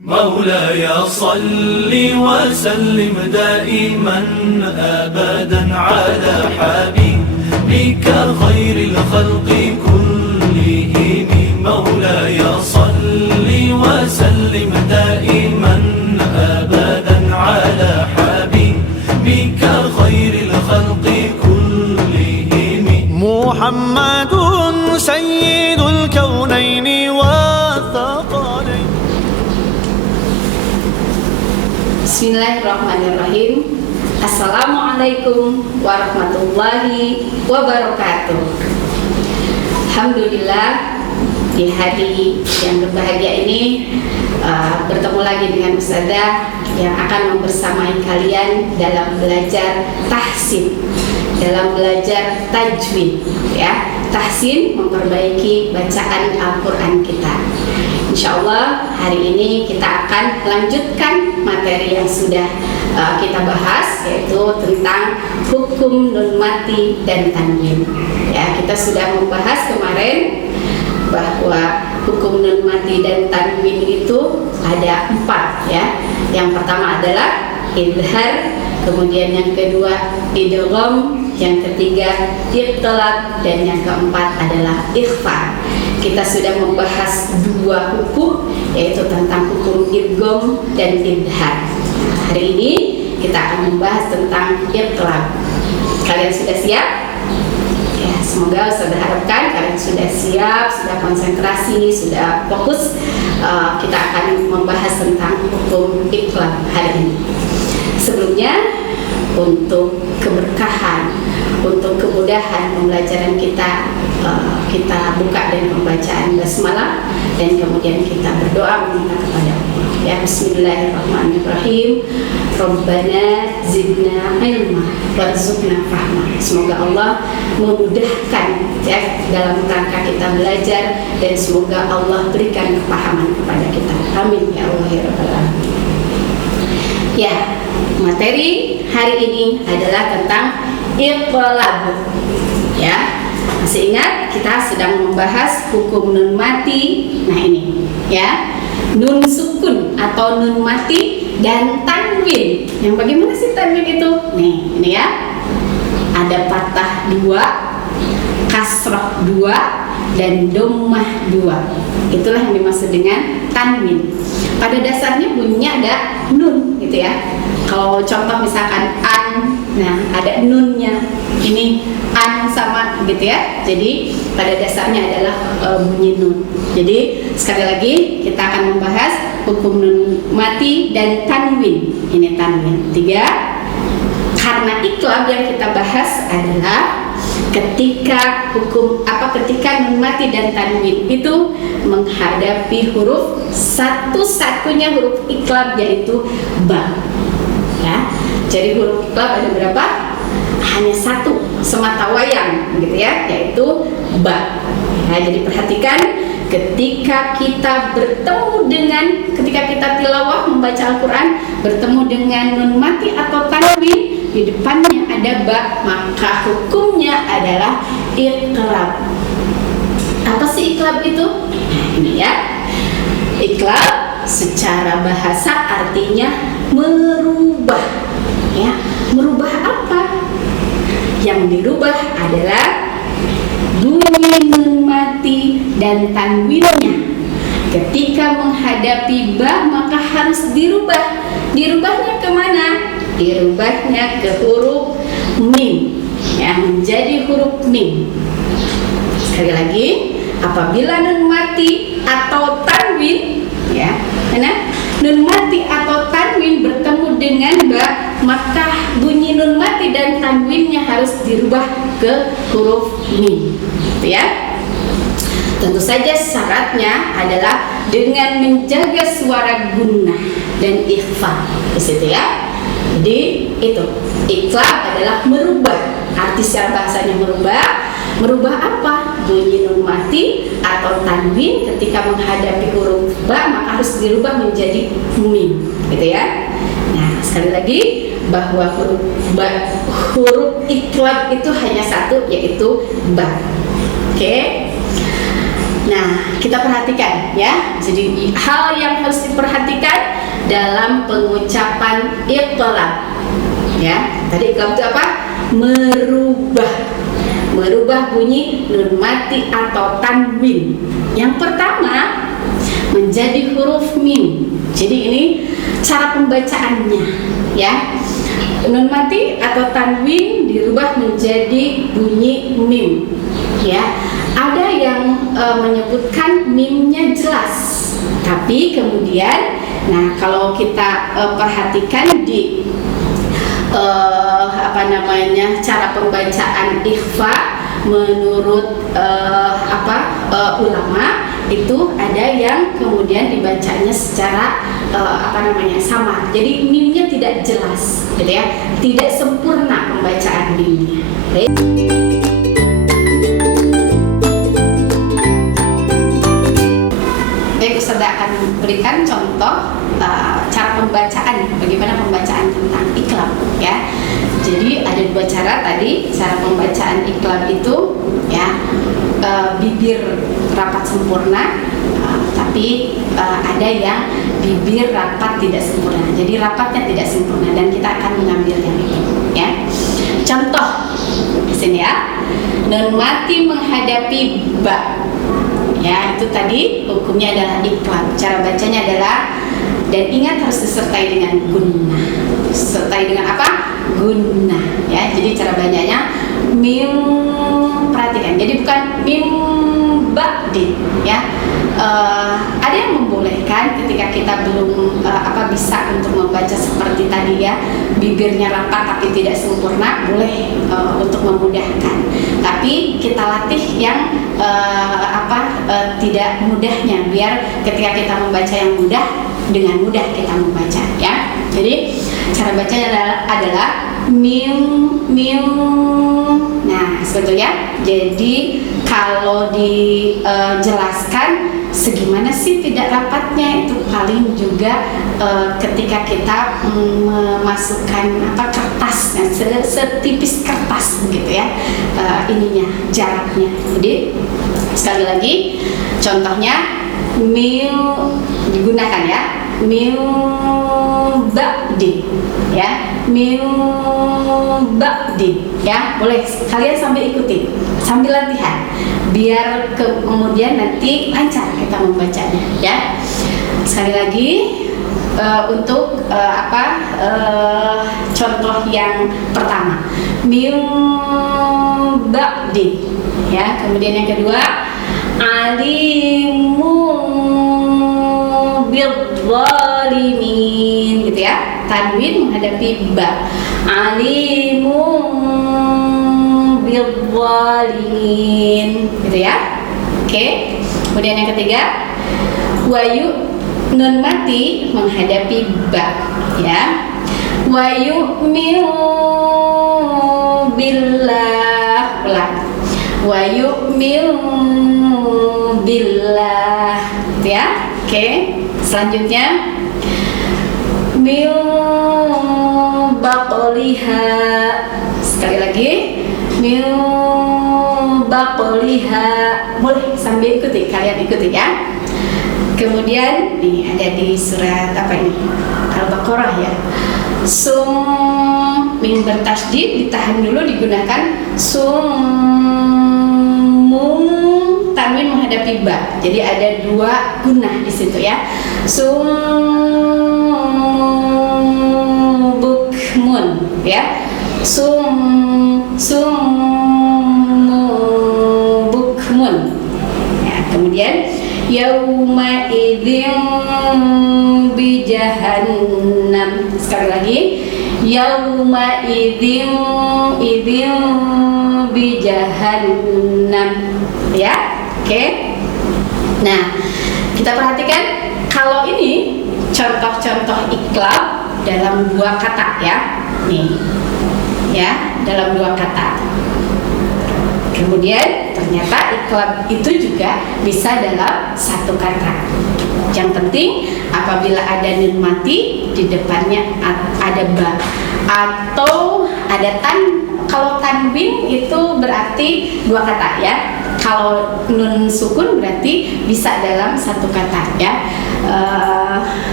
مولاي صل وسلم دائما أبدا على حبيبك خير الخلق كلهم. مولاي صل وسلم دائما أبدا على حبيبك خير الخلق كلهم. محمد سيد الكونين والثقلين. Bismillahirrahmanirrahim. Assalamualaikum warahmatullahi wabarakatuh. Alhamdulillah, di hari yang berbahagia ini bertemu lagi dengan Ustazah yang akan membersamai kalian dalam belajar tahsin, dalam belajar tajwid, ya. Tahsin memperbaiki bacaan Al-Quran kita. Insya Allah hari ini kita akan lanjutkan materi yang sudah kita bahas, yaitu tentang hukum nun mati dan tanwin. Ya, kita sudah membahas kemarin bahwa hukum nun mati dan tanwin itu ada 4, ya. Yang pertama adalah idhar, kemudian yang kedua idgham, yang ketiga iqlab, dan yang keempat adalah ikhfa. Kita sudah membahas 2 hukum, yaitu tentang hukum idgham dan idhar. Hari ini kita akan membahas tentang iqlab. Kalian sudah siap? Ya, semoga Ustazah harapkan kalian sudah siap, sudah konsentrasi, sudah fokus. Kita akan membahas tentang hukum iqlab hari ini. Sebelumnya, untuk keberkahan, untuk kemudahan pembelajaran kita, kita buka dengan pembacaan basmalah dan kemudian kita berdoa meminta kepada Allah. Ya, bismillahirrahmanirrahim. Rabbana zidna ilma warzuqna fahma. Semoga Allah memudahkan, ya, dalam rangka kita belajar, dan semoga Allah berikan kepahaman kepada kita. Amin ya Allah ya rabbal alamin. Ya, materi hari ini adalah tentang iqlab. Ya, masih ingat kita sedang membahas hukum nun mati. Nah ini, ya, nun sukun atau nun mati dan tanwin. Yang bagaimana sih tanwin itu? Nih, ini ya, ada patah 2, kasrah 2, dan dhammah 2. Itulah yang dimaksud dengan tanwin. Pada dasarnya bunyinya ada nun, gitu ya. Kalau contoh misalkan an, nah ada nunnya. Ini an sama, gitu ya. Jadi pada dasarnya adalah bunyi nun. Jadi sekali lagi kita akan membahas hukum nun mati dan tanwin. Ini tanwin 3. Karena iqlab yang kita bahas adalah ketika nun mati dan tanwin itu menghadapi huruf satu-satunya huruf iqlab, yaitu ba. Ya, jadi huruf iqlab ada berapa? Hanya 1 semata wayang, gitu ya, yaitu ba. Ya, jadi perhatikan ketika kita tilawah membaca Al-Quran, bertemu dengan nun mati atau tanwin, di depannya ada ba, maka hukumnya adalah iqlab. Apa sih iqlab itu? Nah, ini ya. Iqlab secara bahasa artinya merubah. Ya, merubah apa? Yang dirubah adalah bunyi nun mati dan tanwinnya. Ketika menghadapi ba, maka harus dirubah. Dirubahnya kemana? Dirubahnya ke huruf mim, ya, menjadi huruf mim. Sekali lagi, apabila nun mati atau tanwin, ya, nun mati atau tanwin bertemu dengan ba, maka bunyi nun mati dan tanwinnya harus dirubah ke huruf mim, gitu ya. Tentu saja syaratnya adalah dengan menjaga suara gunnah dan ikhfa, di situ ya. Jadi itu iqlab adalah merubah. Arti secara bahasanya merubah. Merubah apa? Bunyi nun mati atau tanwin ketika menghadapi huruf ba, maka harus dirubah menjadi mim, gitu ya. Nah, sekali lagi bahwa huruf iqlab itu hanya 1, yaitu ba. Oke. Nah, kita perhatikan ya. Jadi hal yang harus diperhatikan dalam pengucapan iqlab. Ya, tadi iqlab itu apa? Merubah bunyi nun mati atau tanwin. Yang pertama menjadi huruf mim. Jadi ini cara pembacaannya, ya. Nun mati atau tanwin dirubah menjadi bunyi mim, ya. Ada yang menyebutkan mimnya jelas, tapi kemudian, nah kalau kita perhatikan di cara pembacaan ikhfa menurut ulama itu ada yang kemudian dibacanya secara samar. Jadi mimnya tidak jelas, gitu ya, tidak sempurna pembacaan mimnya. Baik, Ustazah akan berikan contoh cara pembacaan, bagaimana pembacaan tentang iqlab, ya. Jadi ada dua cara tadi, cara pembacaan iqlab itu, ya, bibir rapat sempurna, tapi ada yang bibir rapat tidak sempurna. Jadi rapatnya tidak sempurna dan kita akan mengambil yang itu, ya. Contoh di sini, ya, nun mati menghadapi ba. Ya, itu tadi hukumnya adalah iqlab. Cara bacanya adalah, dan ingat harus disertai dengan gunnah. Disertai dengan apa? Gunnah, ya. Jadi cara bacanya mim, perhatikan. Jadi bukan mim ba'di, ya. Ada yang membolehkan ketika kita belum bisa untuk membaca seperti tadi, ya, bibirnya rapat tapi tidak sempurna, boleh untuk memudahkan. Tapi kita latih yang tidak mudahnya, biar ketika kita membaca yang mudah, dengan mudah kita membaca, ya. Jadi cara bacanya adalah mim mim. Nah, sebetulnya jadi kalau dijelaskan segimana sih tidak rapatnya, itu paling juga ketika kita memasukkan kertas, setipis kertas begitu, ya, jaraknya. Jadi sekali lagi contohnya mim digunakan, ya, mim ba'di, ya, mim ba'di, ya. Boleh kalian sambil ikuti, sambil latihan, biar kemudian nanti lancar kita membacanya, ya. Sekali lagi untuk contoh yang pertama mim ba'di, ya. Kemudian yang kedua alimu bidzalimin, gitu, ya. Tanwin menghadapi ba, alimu bidzalimin, gitu, ya. Oke. Kemudian yang ketiga wayu, nun mati menghadapi ba, ya. Wayu miu billah, ulang. Wayu miu billah, gitu, ya. Oke. Selanjutnya miu baqliha, sekali lagi miu baqliha, boleh sambil ikuti, kalian ikuti, ya. Kemudian nih ada di surat Al-Baqarah, ya. Sum, mim bertasydid ditahan dulu, digunakan sum, tanwin menghadapi ba. Jadi ada dua gunnah di situ, ya. Sum bukmun, ya. Sum bukmun, ya. Kemudian yauma idzin bi jahannam, sekali lagi yauma idzin bi jahannam, ya. Oke. Nah, kita perhatikan kalau ini contoh-contoh iqlab dalam dua kata, ya. Nih, ya, dalam dua kata. Kemudian ternyata iqlab itu juga bisa dalam satu kata. Yang penting apabila ada nun mati di depannya ada ba atau ada Kalau tanwin itu berarti dua kata ya. Kalau nun sukun berarti bisa dalam satu kata ya.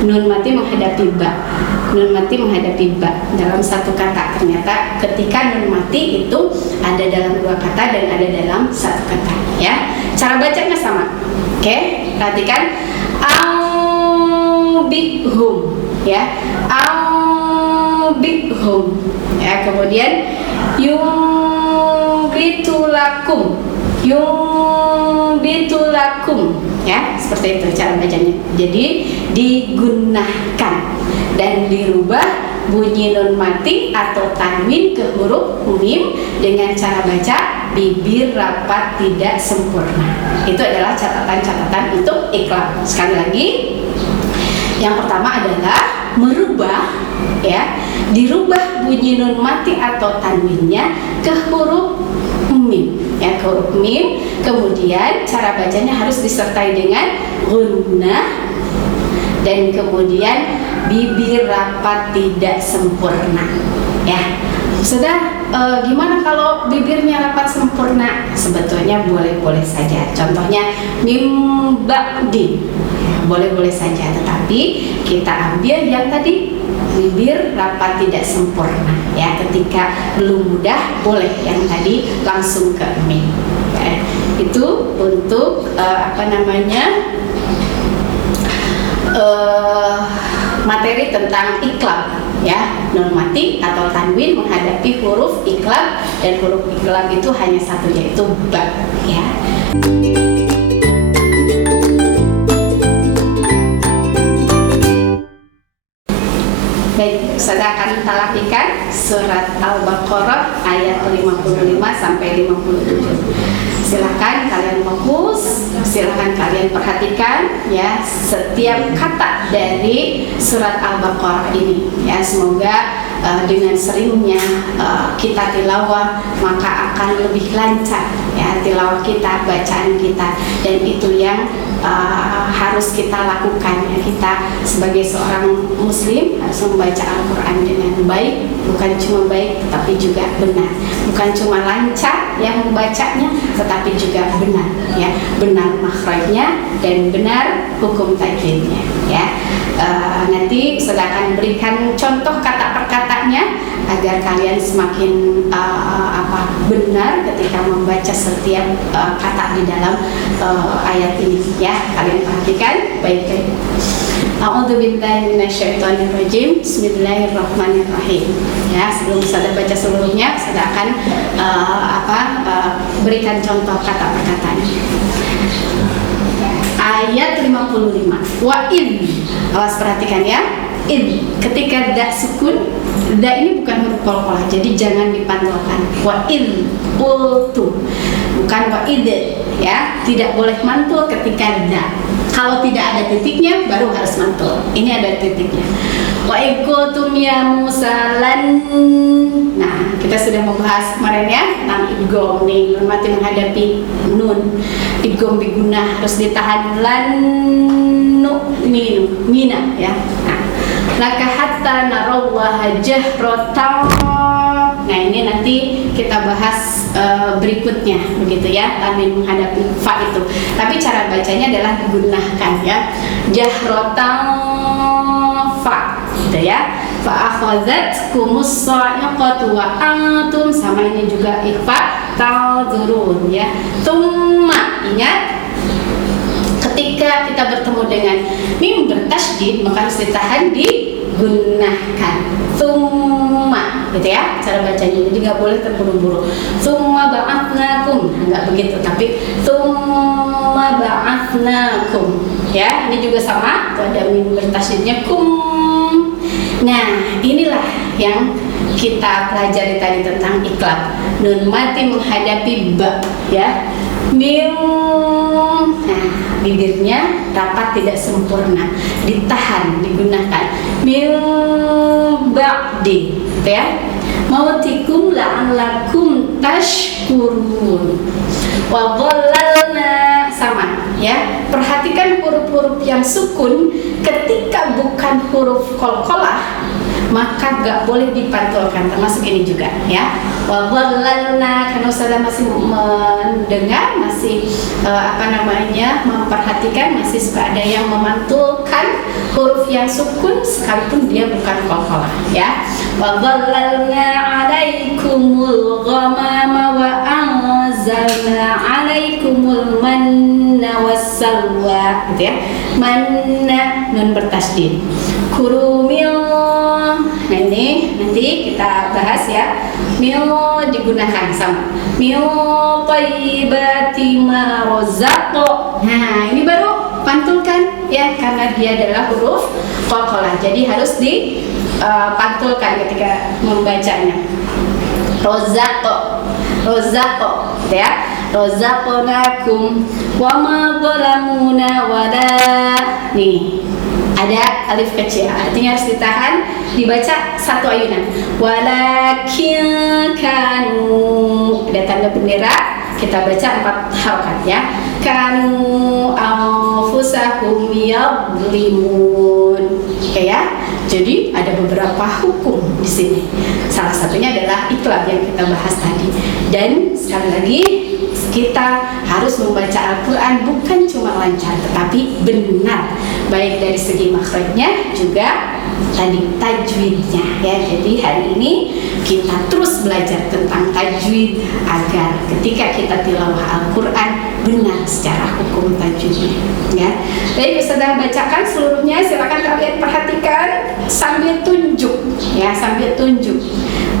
Nun mati menghadapi ba. Nun mati menghadapi ba dalam satu kata. Ternyata ketika nun mati itu ada dalam dua kata dan ada dalam satu kata ya. Cara bacanya sama. Oke, perhatikan aubihum ya. Aubihum ya. Kemudian yumbitulakum ya, seperti itu cara bacanya. Jadi digunakan dan dirubah bunyi nun mati atau tanwin ke huruf mim dengan cara baca bibir rapat tidak sempurna. Itu adalah catatan-catatan untuk iqlab. Sekali lagi, yang pertama adalah merubah ya, dirubah bunyi nun mati atau tanwinnya ke huruf mim ya, ke huruf mim. Kemudian cara bacanya harus disertai dengan gunnah dan kemudian bibir rapat tidak sempurna ya. Sudah gimana kalau bibirnya rapat sempurna? Sebetulnya boleh-boleh saja. Contohnya mim ba'di, boleh-boleh saja. Tetapi kita ambil yang tadi bibir rapat tidak sempurna ya. Ketika belum mudah boleh yang tadi langsung ke mim ya. Itu untuk materi tentang iqlab ya, nun mati atau tanwin menghadapi huruf iqlab, dan huruf iqlab itu hanya satu, yaitu ba ya. Baik, saya akan talatikan surat Al-Baqarah ayat 55 sampai 57. Silahkan kalian fokus, silahkan kalian perhatikan ya setiap kata dari surat Al-Baqarah ini ya. Semoga dengan seringnya kita tilawah maka akan lebih lancar ya tilawah kita, bacaan kita, dan itu yang harus kita lakukan ya. Kita sebagai seorang muslim harus membaca Al-Quran dengan baik, bukan cuma baik tetapi juga benar, bukan cuma lancar yang membacanya tetapi juga benar ya, benar makhrajnya dan benar hukum tajwidnya ya. Nanti saya akan berikan contoh kata per katanya agar kalian semakin benar ketika membaca setiap kata di dalam ayat ini ya. Kalian perhatikan baik-baik. A'udzubillahi minasyaitonirrajim. Bismillahirrahmanirrahim. Ya, sebelum saya baca seluruhnya, saya akan berikan contoh kata per katanya. Ayat 55. Wa id. Awas perhatikan ya. Id. Ketika da sukun, da ini bukan huruf qalqalah, jadi jangan dipantulkan. Wa id qultu. Bukan wa id ya. Tidak boleh mantul ketika da. Kalau tidak ada titiknya baru harus mantul. Ini ada titiknya. Wa id qultum ya Musa lan. Nah, kita sudah membahas kemarin ya tentang idgham nih, nun mati menghadapi nun. Idgham bigunnah harus ditahan lan mina ya. Nah, laka hatta narallaha jahratan. Nah, ini nanti kita bahas berikutnya begitu ya, tanwin menghadapi fa itu. Tapi cara bacanya adalah digunakan ya. Jahratan fa gitu ya. Fa akhadzatkumus sa'iqatu wa antum, sama ini juga ikhfa tadurun ya. Tsumma, ingat ketika kita bertemu dengan mim bertasydid maka harus ditahan, digunakan. Tsumma gitu ya cara bacanya. Jadi nggak boleh terburu-buru. Tsumma ba'atsnakum, nggak begitu, tapi tsumma ba'atsnakum ya. Ini juga sama, ada mim bertasydidnya kum. Nah, inilah yang kita pelajari tadi tentang iqlab. Nun mati menghadapi ba ya. Mim. Nah, bibirnya rapat tidak sempurna, ditahan, digunakan. Mim ba'di gitu ya. Mautikum la'allakum tashkurun. Wa dhallalna, sama ya. Perhatikan huruf-huruf yang sukun ketika bukan huruf qalqalah maka gak boleh dipantulkan, termasuk ini juga ya. Wadhallalna, karena Ustazah masih mendengar, masih memperhatikan, masih suka ada yang memantulkan huruf yang sukun sekalipun dia bukan qalqalah ya. Wadhallalna 'alaikumul ghamama wa anzalna 'alaikumul manna wassalwa, gitu ya. Manna, nun bertasydid. Kurumil, nah ini nanti kita bahas ya. Mil digunakan sama. Mil thayyibati ma razaqo. Nah, ini baru pantulkan ya, karena dia adalah huruf qalqalah. Jadi harus dipantulkan ketika membacanya. Razaqo, razaqo, ya. Razaqnakum wa ma zalamuna wala. Nih, ada alif kecil, artinya harus ditahan, dibaca satu ayunan. Walakin kanu, ada tanda bendera, kita baca 4 harokat ya. Kanu anfusahum yadhlimun. Oke ya. Jadi ada beberapa hukum di sini. Salah satunya adalah ikhlab yang kita bahas tadi. Dan sekali lagi, kita harus membaca Al-Quran bukan cuma lancar, tetapi benar, baik dari segi makhrajnya juga tadi tajwidnya ya. Jadi hari ini kita terus belajar tentang tajwid agar ketika kita tilawah Al-Quran benar secara hukum tajwidnya ya. Baik, Ustazah bacakan seluruhnya, silakan kalian perhatikan sambil tunjuk ya, sambil tunjuk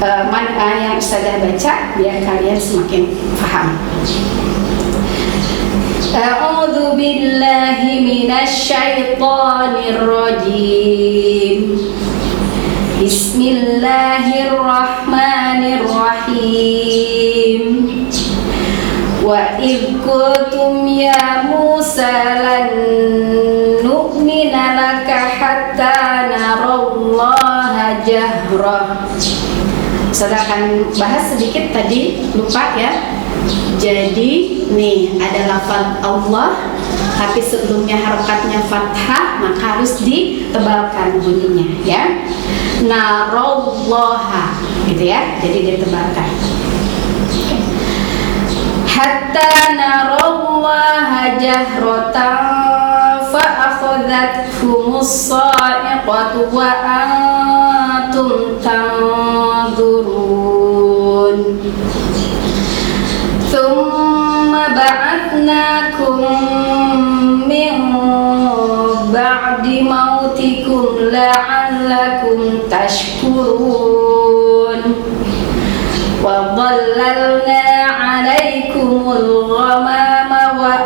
mana yang Ustazah baca biar kalian semakin paham. A'udzu billahi minasy syaithanir rajim. Bismillahirrahmanirrahim. Wa idh qultum ya Musa lan nu'mina laka hatta narallaha jahrah. Saya akan bahas sedikit tadi, lupa ya. Jadi nih ada lafaz Allah, tapi sebelumnya harokatnya fathah, maka harus ditebalkan bunyinya ya. Narallaha, gitu ya. Jadi ditebalkan. Hatta narallaha jahratan fa akhadhathumus sa'iqatu wa antum tanzurun. Thumma ba'athnakum min ba'di mautikum la'allakum tashkurun. Wa dhallalna 'alaikumul ghamama wa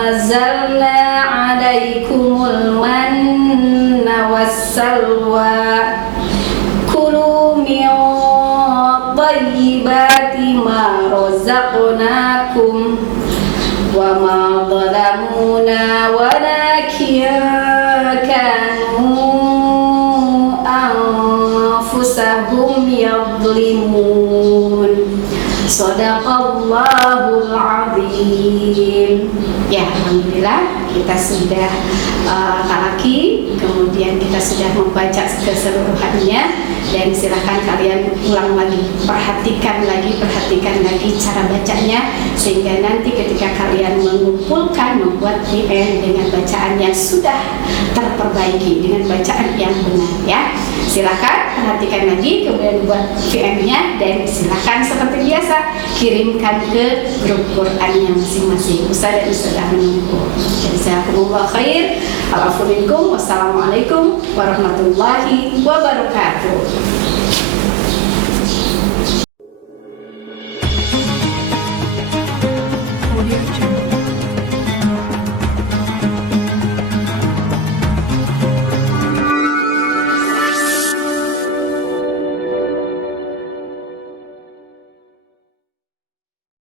anzalna 'alaikumul manna wassalwa. Kulu min thayyibati ma razaqnakum wa ma zalamuna walakin kanu anfusahum yadhlimun. Shadaqallahul azim. Ya, alhamdulillah kita sudah talaki, kemudian kita sudah membaca keseluruhannya, dan silahkan kalian ulang lagi, perhatikan lagi cara bacanya, sehingga nanti ketika kalian mengumpulkan, membuat VM dengan bacaan yang sudah terperbaiki, dengan bacaan yang benar ya. Silahkan perhatikan lagi, kemudian buat VM-nya, dan silahkan seperti biasa kirimkan ke grup Qurannya masing-masing. Ustaz dan Ustazah menunggu. Jazakumullah khair. Assalamualaikum warahmatullahi wabarakatuh.